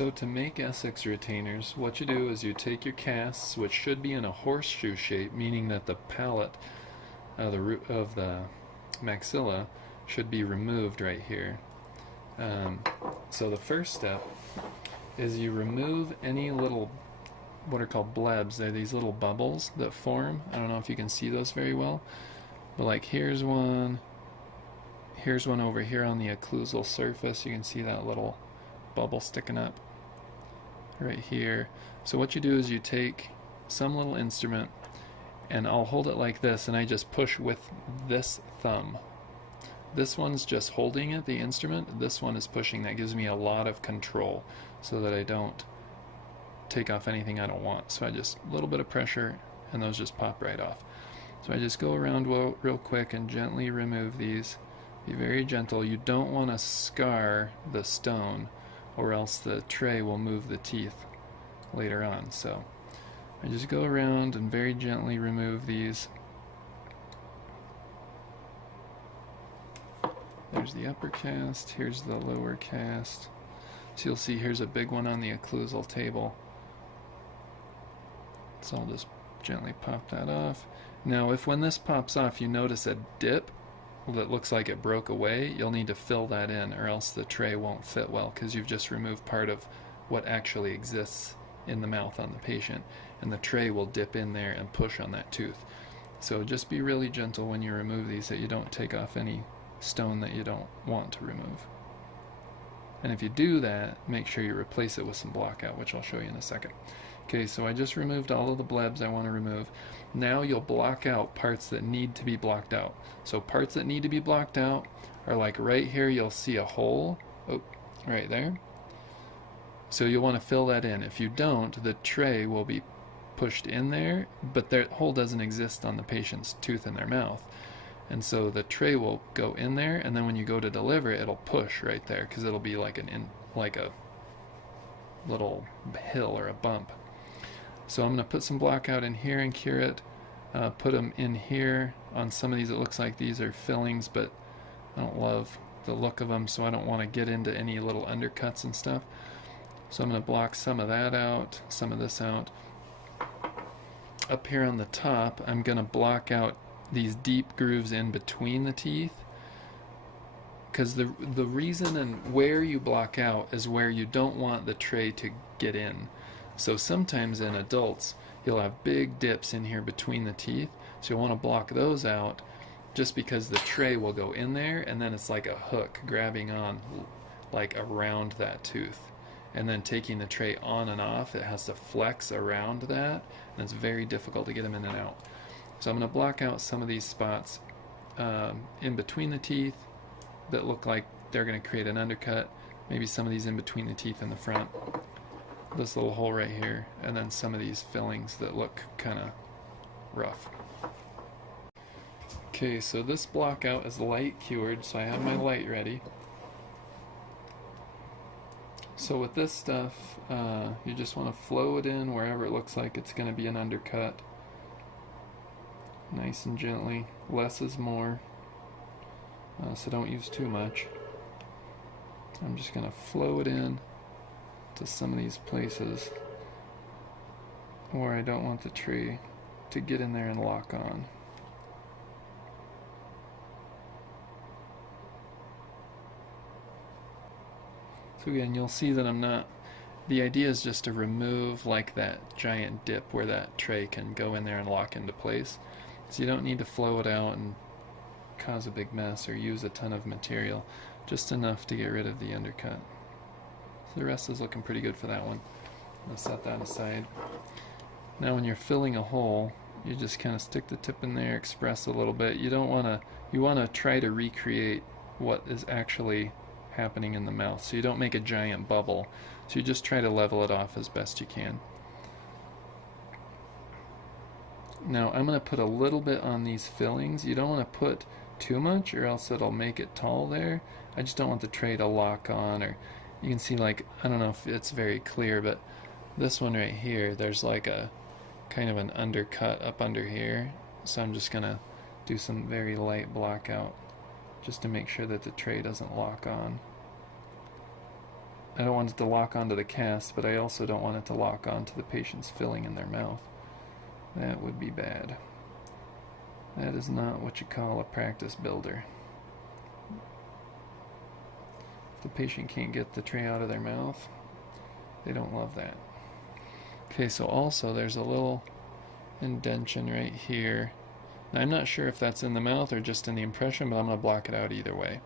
So to make Essex retainers, what you do is you take your casts, which should be in a horseshoe shape, meaning that the palate, the root of the maxilla, should be removed right here. So the first step is you remove any little, what are called blebs. They're these little bubbles that form. I don't know if you can see those very well, but like here's one over here on the occlusal surface. You can see that little bubble sticking up right here. So what you do is you take some little instrument, and I'll hold it like this, and I just push with this thumb. This one's just holding it, the instrument. This one is pushing. That gives me a lot of control so that I don't take off anything I don't want. So I just, a little bit of pressure, and those just pop right off. So I just go around real quick and gently remove these. Be very gentle. You don't want to scar the stone, or else the tray will move the teeth later on. So I just go around and very gently remove these. There's the upper cast, here's the lower cast. So you'll see here's a big one on the occlusal table. So I'll just gently pop that off. Now if when this pops off you notice a dip that looks like it broke away, you'll need to fill that in, or else the tray won't fit well, because you've just removed part of what actually exists in the mouth on the patient, and the tray will dip in there and push on that tooth. So just be really gentle when you remove these, that you don't take off any stone that you don't want to remove. And if you do that, make sure you replace it with some blockout, which I'll show you in a second. Okay, so I just removed all of the blebs I want to remove. Now you'll block out parts that need to be blocked out. So parts that need to be blocked out are like right here, you'll see a hole, oh, right there. So you'll want to fill that in. If you don't, the tray will be pushed in there, but that hole doesn't exist on the patient's tooth in their mouth. And so the tray will go in there, and then when you go to deliver it, it'll push right there, because it'll be like like a little hill or a bump. So I'm going to put some blockout in here and cure it. Put them in here. On some of these it looks like these are fillings, but I don't love the look of them, so I don't want to get into any little undercuts and stuff. So I'm going to block some of that out, some of this out. Up here on the top, I'm going to block out these deep grooves in between the teeth, because the reason and where you block out is where you don't want the tray to get in. So sometimes in adults you'll have big dips in here between the teeth, so you'll want to block those out, just because the tray will go in there, and then it's like a hook grabbing on like around that tooth, and then taking the tray on and off, it has to flex around that, and it's very difficult to get them in and out. So I'm going to block out some of these spots in between the teeth that look like they're going to create an undercut. Maybe some of these in between the teeth in the front. This little hole right here, and then some of these fillings that look kind of rough. Okay, so this block out is light cured, so I have my light ready. So with this stuff, you just want to flow it in wherever it looks like it's going to be an undercut. Nice and gently. Less is more, so don't use too much. I'm just going to flow it in to some of these places where I don't want the tree to get in there and lock on. So again, you'll see that I'm not, the idea is just to remove like that giant dip where that tray can go in there and lock into place. So you don't need to flow it out and cause a big mess or use a ton of material, just enough to get rid of the undercut. So the rest is looking pretty good for that one. I'll set that aside. Now when you're filling a hole, you just kind of stick the tip in there, express a little bit. You don't want to, you want to try to recreate what is actually happening in the mouth, so you don't make a giant bubble. So you just try to level it off as best you can. Now I'm going to put a little bit on these fillings. You don't want to put too much, or else it'll make it tall there. I just don't want the tray to lock on, or you can see, like, I don't know if it's very clear, but this one right here, there's like a kind of an undercut up under here. So I'm just going to do some very light block out just to make sure that the tray doesn't lock on. I don't want it to lock onto the cast, but I also don't want it to lock onto the patient's filling in their mouth. That would be bad. That is not what you call a practice builder. If the patient can't get the tray out of their mouth, they don't love that. Okay, so also there's a little indention right here. Now, I'm not sure if that's in the mouth or just in the impression, but I'm going to block it out either way.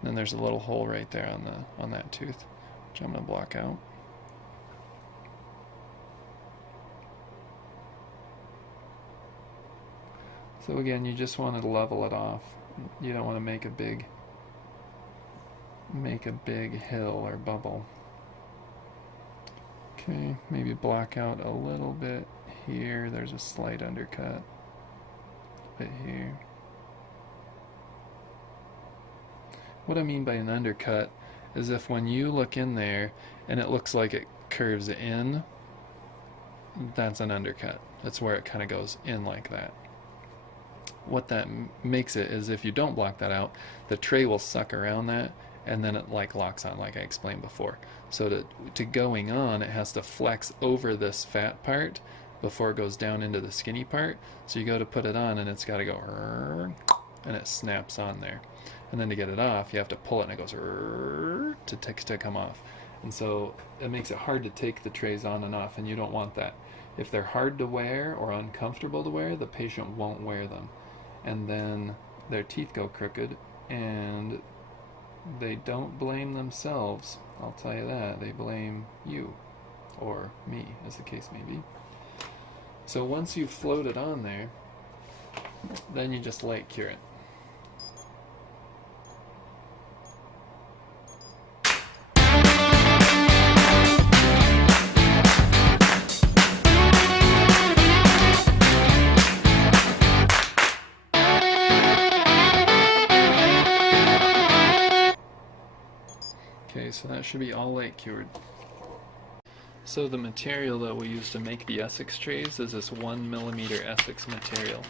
And then there's a little hole right there on that tooth, which I'm going to block out. So again, you just want to level it off. You don't want to make a big hill or bubble. Okay, maybe block out a little bit here. There's a slight undercut. A bit here. What I mean by an undercut is if when you look in there and it looks like it curves in, that's an undercut. That's where it kind of goes in like that. What that makes it is if you don't block that out, the tray will suck around that and then it like locks on, like I explained before. So to going on, it has to flex over this fat part before it goes down into the skinny part. So you go to put it on and it's got to go and it snaps on there. And then to get it off, you have to pull it and it goes to come off. And so it makes it hard to take the trays on and off, and you don't want that. If they're hard to wear or uncomfortable to wear, the patient won't wear them. And then their teeth go crooked, and they don't blame themselves, I'll tell you that. They blame you, or me, as the case may be. So once you've floated on there, then you just light cure it. Okay, so that should be all light cured. So the material that we use to make the Essex trays is this 1mm Essex material.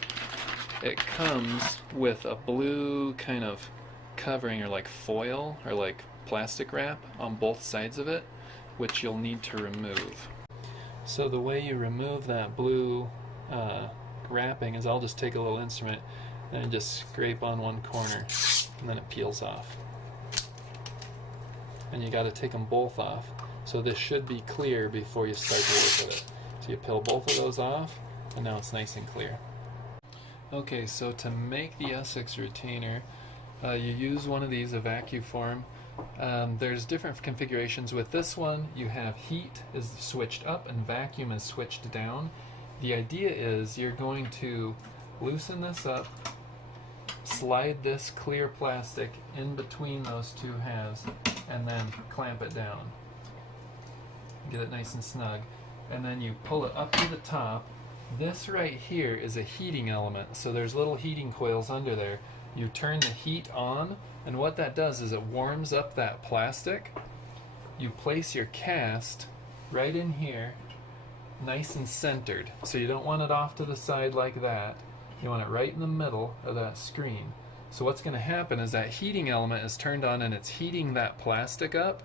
It comes with a blue kind of covering or like foil or like plastic wrap on both sides of it, which you'll need to remove. So the way you remove that blue wrapping is I'll just take a little instrument and just scrape on one corner and then it peels off. And you got to take them both off. So this should be clear before you start to work with it. So you peel both of those off, and now it's nice and clear. Okay, so to make the Essex retainer, you use one of these, a vacuum form. There's different configurations. With this one, you have heat is switched up and vacuum is switched down. The idea is you're going to loosen this up, slide this clear plastic in between those two halves, and then clamp it down. Get it nice and snug. And then you pull it up to the top. This right here is a heating element, so there's little heating coils under there. You turn the heat on, and what that does is it warms up that plastic. You place your cast right in here, nice and centered. So you don't want it off to the side like that. You want it right in the middle of that screen. So what's going to happen is that heating element is turned on and it's heating that plastic up,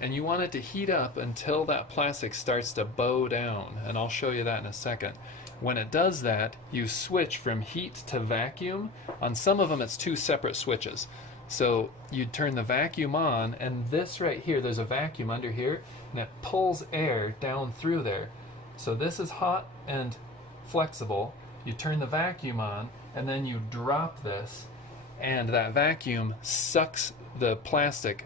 and you want it to heat up until that plastic starts to bow down, and I'll show you that in a second. When it does that, you switch from heat to vacuum. On some of them it's two separate switches. So you turn the vacuum on, and this right here, there's a vacuum under here, and it pulls air down through there. So this is hot and flexible. You turn the vacuum on, and then you drop this, and that vacuum sucks the plastic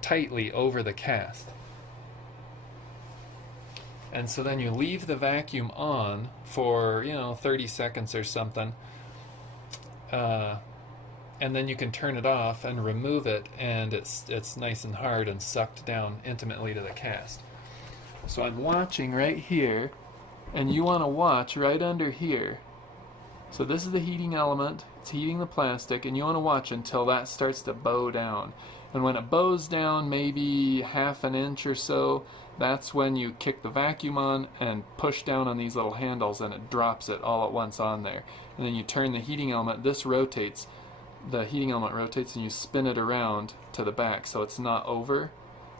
tightly over the cast. And so then you leave the vacuum on for 30 seconds or something, and then you can turn it off and remove it, and it's nice and hard and sucked down intimately to the cast. So I'm watching right here, and you want to watch right under here. So this is the heating element, it's heating the plastic, and you want to watch until that starts to bow down. And when it bows down maybe half an inch or so, that's when you kick the vacuum on and push down on these little handles, and it drops it all at once on there. And then you turn the heating element, this rotates. the heating element rotates and you spin it around to the back so it's not over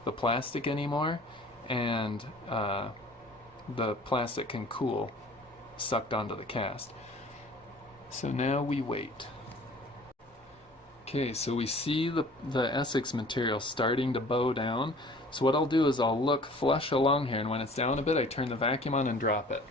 the plastic anymore, and the plastic can cool sucked onto the cast. So now we wait. Okay, so we see the Essex material starting to bow down. So what I'll do is I'll look flush along here, and when it's down a bit I turn the vacuum on and drop it.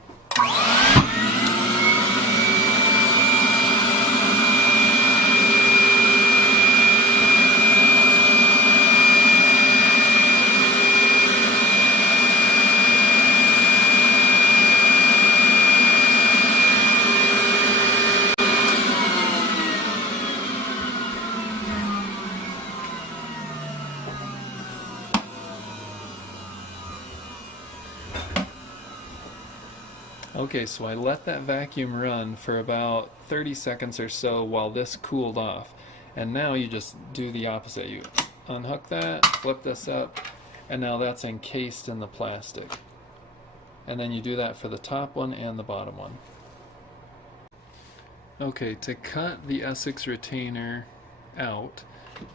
Okay, so I let that vacuum run for about 30 seconds or so while this cooled off. And now you just do the opposite. You unhook that, flip this up, and now that's encased in the plastic. And then you do that for the top one and the bottom one. Okay, to cut the Essex retainer out,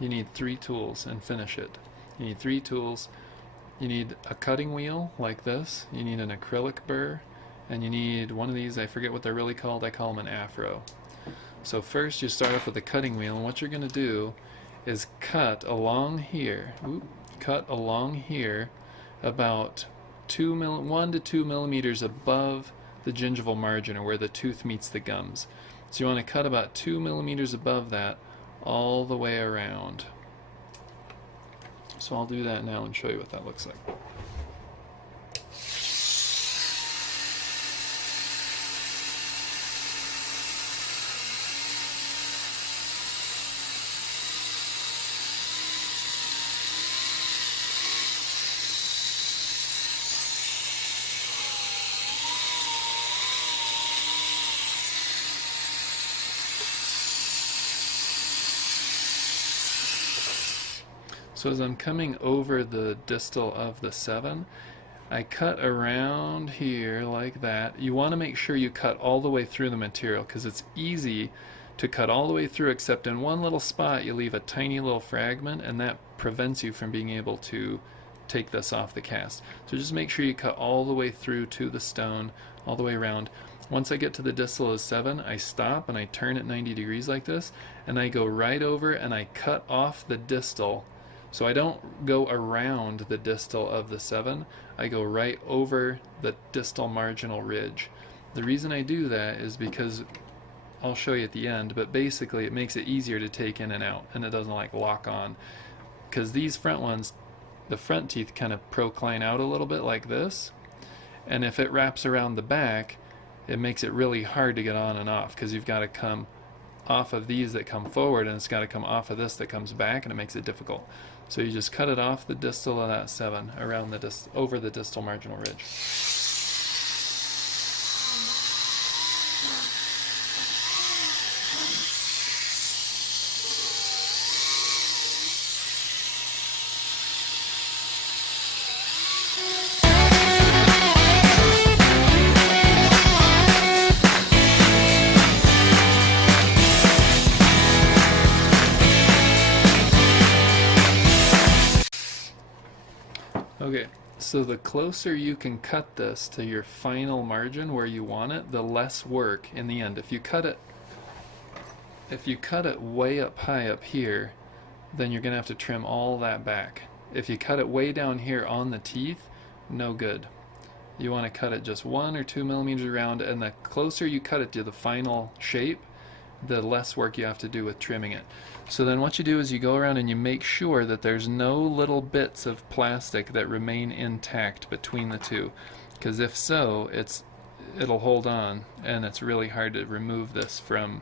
you need 3 tools and finish it. You need 3 tools. You need a cutting wheel like this. You need an acrylic burr. And you need one of these, I forget what they're really called, I call them an afro. So first you start off with a cutting wheel, and what you're going to do is cut along here, about 1 to 2 millimeters above the gingival margin, or where the tooth meets the gums. So you want to cut about 2 millimeters above that all the way around. So I'll do that now and show you what that looks like. So as I'm coming over the distal of the 7, I cut around here like that. You want to make sure you cut all the way through the material, because it's easy to cut all the way through, except in one little spot you leave a tiny little fragment, and that prevents you from being able to take this off the cast. So just make sure you cut all the way through to the stone, all the way around. Once I get to the distal of 7, I stop and I turn it 90 degrees like this, and I go right over and I cut off the distal. So I don't go around the distal of the 7, I go right over the distal marginal ridge. The reason I do that is because, I'll show you at the end, but basically it makes it easier to take in and out, and it doesn't like lock on. Because these front ones, the front teeth kind of procline out a little bit like this, and if it wraps around the back, it makes it really hard to get on and off, because you've got to come off of these that come forward, and it's got to come off of this that comes back, and it makes it difficult. So you just cut it off the distal of that 7 around the over the distal marginal ridge. Okay, so the closer you can cut this to your final margin where you want it, the less work in the end. If you cut it way up high up here, then you're going to have to trim all that back. If you cut it way down here on the teeth, no good. You want to cut it just 1 or 2 millimeters around, and the closer you cut it to the final shape, the less work you have to do with trimming it. So then what you do is you go around and you make sure that there's no little bits of plastic that remain intact between the two, because if so, it'll hold on and it's really hard to remove this from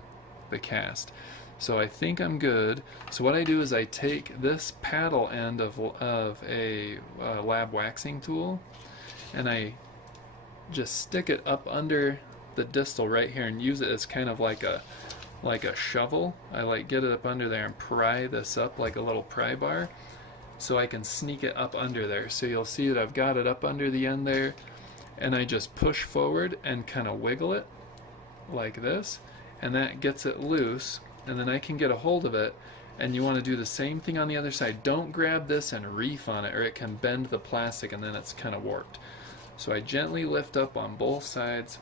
the cast. So I think I'm good. So what I do is I take this paddle end of a lab waxing tool, and I just stick it up under the distal right here and use it as kind of like a shovel. I get it up under there and pry this up like a little pry bar, so I can sneak it up under there. So you'll see that I've got it up under the end there, and I just push forward and kind of wiggle it like this, and that gets it loose. and then I can get a hold of it, and you want to do the same thing on the other side. Don't grab this and reef on it, or it can bend the plastic and then it's kind of warped. So I gently lift up on both sides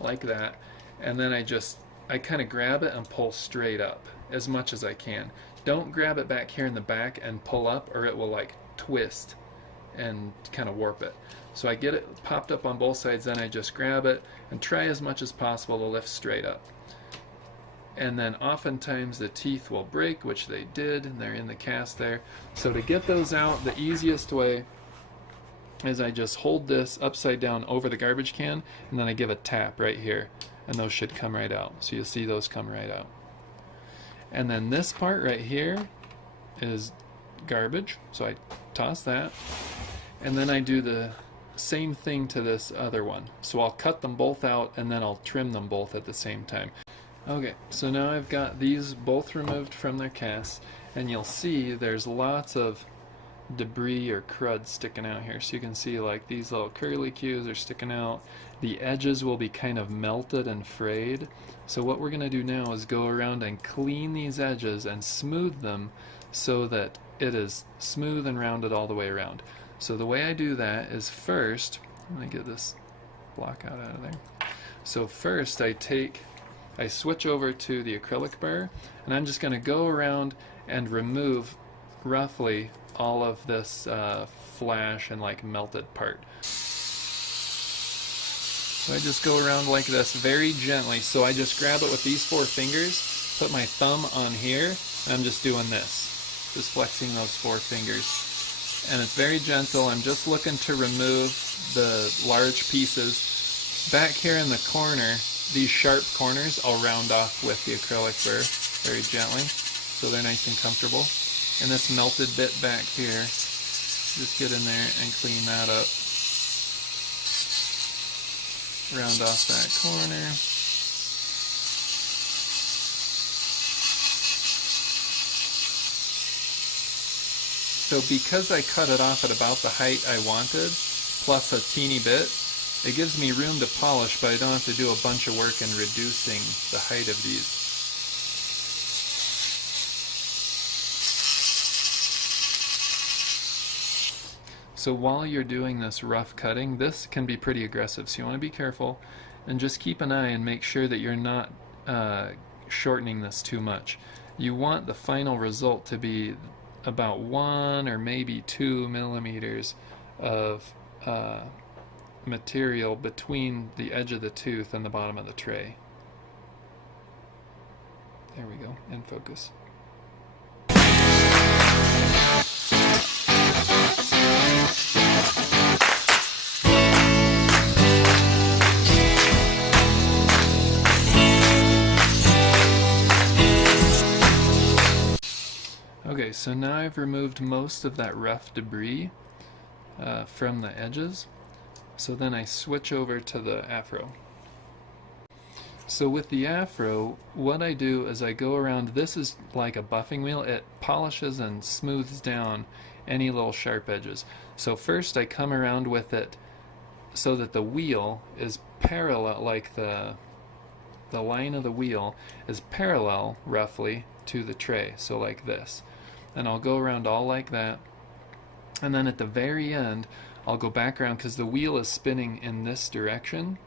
like that, and then I kind of grab it and pull straight up as much as I can. Don't grab it back here in the back and pull up, or it will like twist and kind of warp it. So I get it popped up on both sides, then I just grab it and try as much as possible to lift straight up. And then oftentimes the teeth will break, which they did, and they're in the cast there. So to get those out, the easiest way is I just hold this upside down over the garbage can, and then I give a tap right here, and those should come right out. So you'll see those come right out. And then this part right here is garbage, so I toss that, and then I do the same thing to this other one. So I'll cut them both out, and then I'll trim them both at the same time. Okay, so now I've got these both removed from their casts, and you'll see there's lots of debris or crud sticking out here. So you can see like these little curlicues are sticking out. The edges will be kind of melted and frayed. So what we're going to do now is go around and clean these edges and smooth them so that it is smooth and rounded all the way around. So the way I do that is first, let me get this block out of there. So first I switch over to the acrylic burr, and I'm just going to go around and remove roughly all of this flash and like melted part. So I just go around like this very gently. So I just grab it with these 4 fingers, put my thumb on here, and I'm just doing this, just flexing those 4 fingers. And it's very gentle. I'm just looking to remove the large pieces. Back here in the corner, these sharp corners I'll round off with the acrylic burr very gently, so they're nice and comfortable. And this melted bit back here, just get in there and clean that up. Round off that corner. So because I cut it off at about the height I wanted, plus a teeny bit, it gives me room to polish, but I don't have to do a bunch of work in reducing the height of these. So while you're doing this rough cutting, this can be pretty aggressive, so you want to be careful and just keep an eye and make sure that you're not shortening this too much. You want the final result to be about 1 or maybe 2 millimeters of material between the edge of the tooth and the bottom of the tray. There we go, in focus. Okay, so now I've removed most of that rough debris from the edges. So then I switch over to the afro. So with the afro, what I do is I go around, this is like a buffing wheel, it polishes and smooths down any little sharp edges. So first I come around with it so that the wheel is parallel, like the line of the wheel is parallel roughly to the tray, so like this. And I'll go around all like that, and then at the very end I'll go back around because the wheel is spinning in this direction,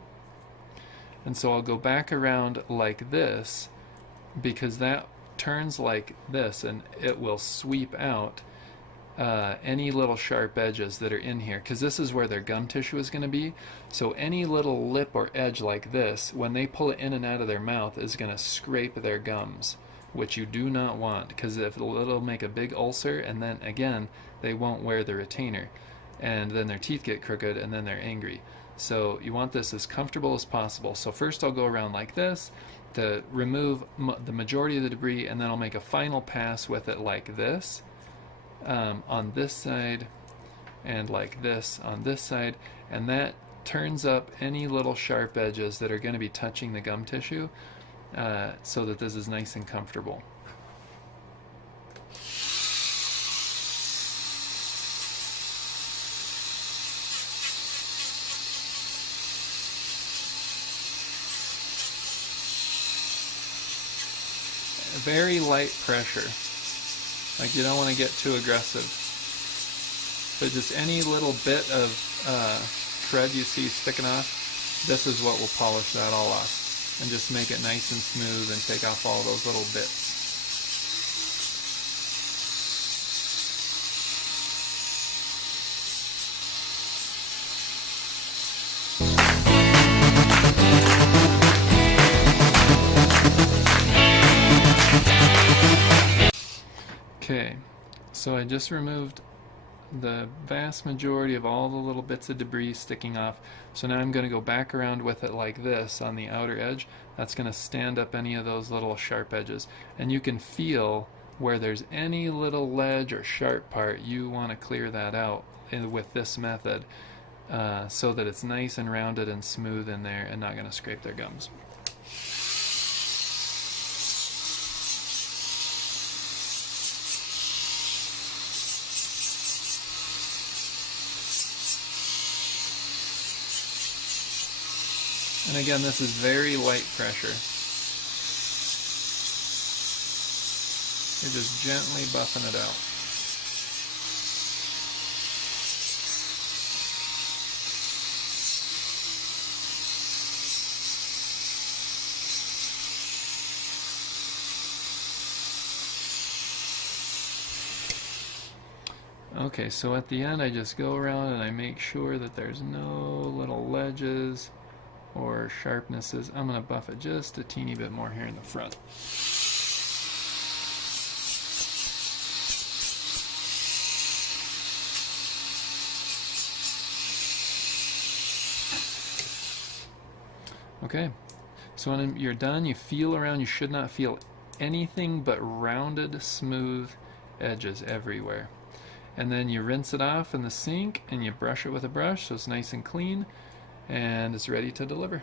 and so I'll go back around like this because that turns like this, and it will sweep out any little sharp edges that are in here, because this is where their gum tissue is going to be. So any little lip or edge like this, when they pull it in and out of their mouth, is going to scrape their gums, which you do not want, because it'll make a big ulcer, and then again they won't wear the retainer, and then their teeth get crooked, and then they're angry. So you want this as comfortable as possible. So first I'll go around like this to remove the majority of the debris, and then I'll make a final pass with it like this on this side, and like this on this side, and that turns up any little sharp edges that are going to be touching the gum tissue, so that this is nice and comfortable. very light pressure. Like, you don't want to get too aggressive. But just any little bit of thread you see sticking off, this is what will polish that all off and just make it nice and smooth and take off all those little bits. Okay, so I just removed the vast majority of all the little bits of debris sticking off. So now I'm going to go back around with it like this on the outer edge. That's going to stand up any of those little sharp edges. And you can feel where there's any little ledge or sharp part, you want to clear that out with this method so that it's nice and rounded and smooth in there and not going to scrape their gums. And again, this is very light pressure. You're just gently buffing it out. Okay, so at the end I just go around and I make sure that there's no little ledges or sharpnesses. I'm going to buff it just a teeny bit more here in the front. Okay, so when you're done, you feel around. You should not feel anything but rounded, smooth edges everywhere. And then you rinse it off in the sink and you brush it with a brush so it's nice and clean and it's ready to deliver.